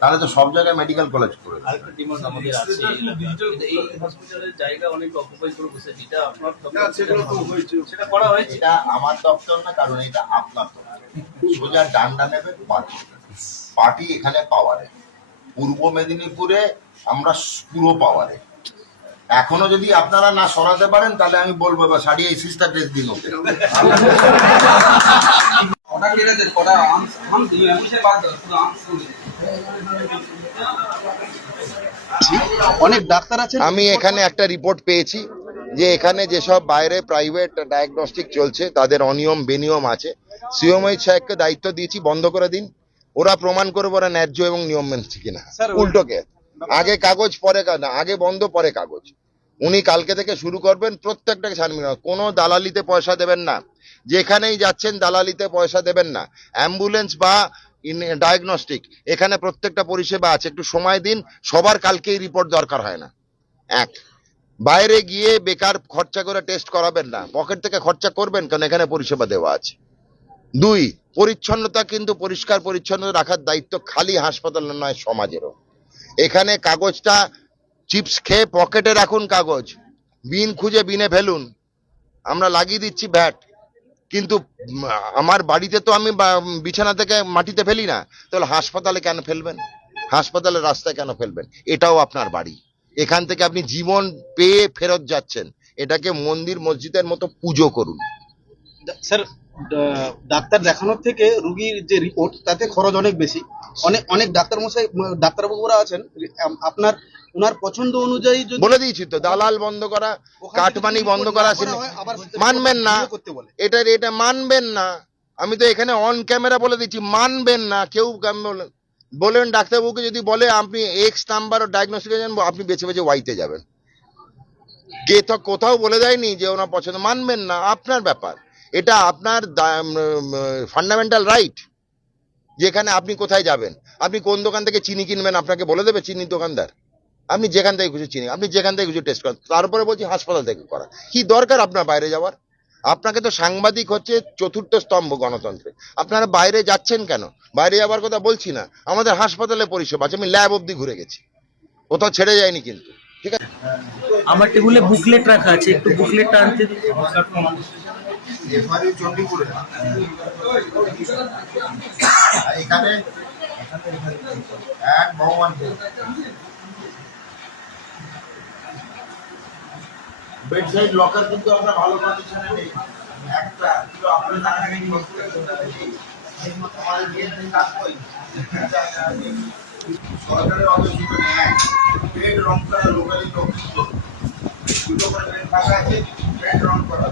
তাহলে তো সব জায়গায় মেডিকেল কলেজ করে আরেকটা ডিমান্ড আমাদের আছে, এই হসপিটালের জায়গা অনেক অকুপাই করে বসে, যেটা আপনার সেটা করা হয়েছে। এটা আমার দপ্তর না, কারণ এটা আপনার দপ্তর। সোজা ডান্ডা নেবে পার্টি, পার্টি এখানে পাওয়ারে। পূর্ব মেদিনীপুরে আমরা পুরো পাওয়ারে। এখনো যদি আপনারা না সরাতে পারেন তাহলে আমি বলবো বা সারিয়ে এই সিস্টার ড্রেস দিন ওকে। অনেক ডাক্তার আছে। আমি এখানে একটা রিপোর্ট পেয়েছি যে এখানে যেসব বাইরে প্রাইভেট ডায়াগনস্টিক চলছে তাদের অনিয়ম বেনিয়ম আছে। সিওমই সাহেবকে দায়িত্ব দিয়েছি বন্ধ করে দিন, ওরা প্রমাণ করবে ওরা ন্যায্য এবং নিয়ম মেনছে কিনা। উল্টোকে আগে কাগজ পরে না, আগে বন্ধ পরে কাগজ। উনি কালকে থেকে শুরু করবেন, প্রত্যেকটাকে ছাড়বেন, কোনো দালালিতে পয়সা দেবেন না, যেখানেই যাচ্ছেন দালালিতে পয়সা দেবেন না। অ্যাম্বুলেন্স বা ডায়াগনস্টিক এখানে প্রত্যেকটা পরিষেবা আছে, একটু সময় দিন। সবার কালকেই রিপোর্ট দরকার হয় না। এক, বাইরে গিয়ে বেকার খরচা করে টেস্ট করাবেন না, পকেট থেকে খরচা করবেন কারণ এখানে পরিষেবা দেওয়া আছে। দুই, পরিচ্ছন্নতা কিন্তু পরিষ্কার পরিচ্ছন্ন রাখার দায়িত্ব খালি হাসপাতালের নয়, সমাজেরও। এখানে কাগজটা চিপস খেয়ে পকেটে রাখুন, কাগজ বিন খুঁজে বিনে ফেলুন, আমরা লাগিয়ে দিচ্ছি ভ্যাট। কিন্তু আমার বাড়িতে তো আমি বিছানা থেকে মাটিতে ফেলি না, তাহলে হাসপাতালে কেন ফেলবেন? হাসপাতালের রাস্তায় কেন ফেলবেন? এটাও আপনার বাড়ি, এখান থেকে আপনি জীবন পেয়ে ফেরত যাচ্ছেন। এটাকে মন্দির মসজিদের মতো পুজো করুন। স্যার, ডাক্তার দেখানোর থেকে রুগীর যে রিপোর্ট তাতে খরচ অনেক বেশি। অনেক ডাক্তার মশাই, ডাক্তারবাবুরা আছেন, আপনার ওনার পছন্দ অনুযায়ী বলে দিয়েছি তো, দালাল বন্ধ করা, কাটমানি বন্ধ করা। মানবেন না এটা মানবেন না। আমি তো এখানে অন ক্যামেরা বলে দিচ্ছি, মানবেন না কেউ। বলেন ডাক্তারবাবুকে যদি বলে আপনি এক্স নাম্বার ডায়াগনোস্টিক জানবো, আপনি বেছে বেছে ওয়াইতে যাবেন। কে তো কোথাও বলে দেয়নি যে ওনার পছন্দ, মানবেন না, আপনার ব্যাপার। এটা আপনার ফান্ডামেন্টাল রাইট, যেখানে আপনি কোথায় যাবেন। আপনি কোন দোকান থেকে চিনি কিনবেন আপনাকে বলে দেবে চিনির দোকানদার? আপনি যেখান থেকে কিছু চিনি, আপনি যেখান থেকে কিছু টেস্ট করেন। তারপরে বলছি হাসপাতাল থেকে করা, কি দরকার আপনার বাইরে যাওয়ার? আপনাকে তো সাংবাদিক হচ্ছে চতুর্থ স্তম্ভ গণতন্ত্রে, আপনারা বাইরে যাচ্ছেন কেন? বাইরে যাওয়ার কথা বলছি না, আমাদের হাসপাতালে পরিষেবা আছে, আমি ল্যাব অবধি ঘুরে গেছি, কোথাও ছেড়ে যায়নি কিন্তু। ঠিক আছে, আমার টেবিলে বুকলেট রাখা আছে, একটু বুকলেটটা আনতে দিন। এখানে এক ভগবানপুর বেডসাইড লকার কিন্তু আমরা ভালো কন্ডিশনে নেই। একটা কিন্তু আপনার টাকা নেই, আমাদের বিএনপি কাজ করি সরকারের অবস্থিত নেই। বেড রং করা লোকালি লোক দুটো করে বেড ফাঁকা আছে, বেড রং করা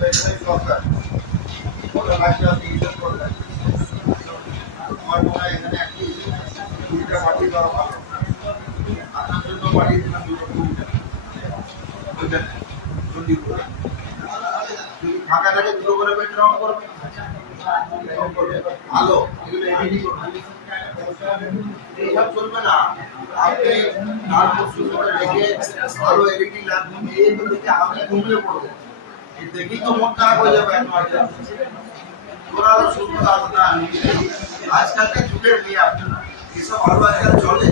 বেডসাইড লকার ওটা লাগছে। আপনি হিসাব করবেন, আমার মনে হয় এখানে একটি দুইটা পাঠিয়ে দেওয়া ভালো। আপনার জন্য পাঠিয়ে দিলাম দুটো ফাঁকা থাকে, দুটো করে বেড রং করবে ভালো। এইসব চলবে না। আপনি রেখে ভালো এডিটিং লাগবে, এই দেখে আমি ঘুমিয়ে পড়বো, দেখি তো মন খারাপ হয়ে যাবে। ওরা শুনতে পারবো না। আজকালকার যুগের নিয়ে আপনারা এসব ভালো আজকাল চলে।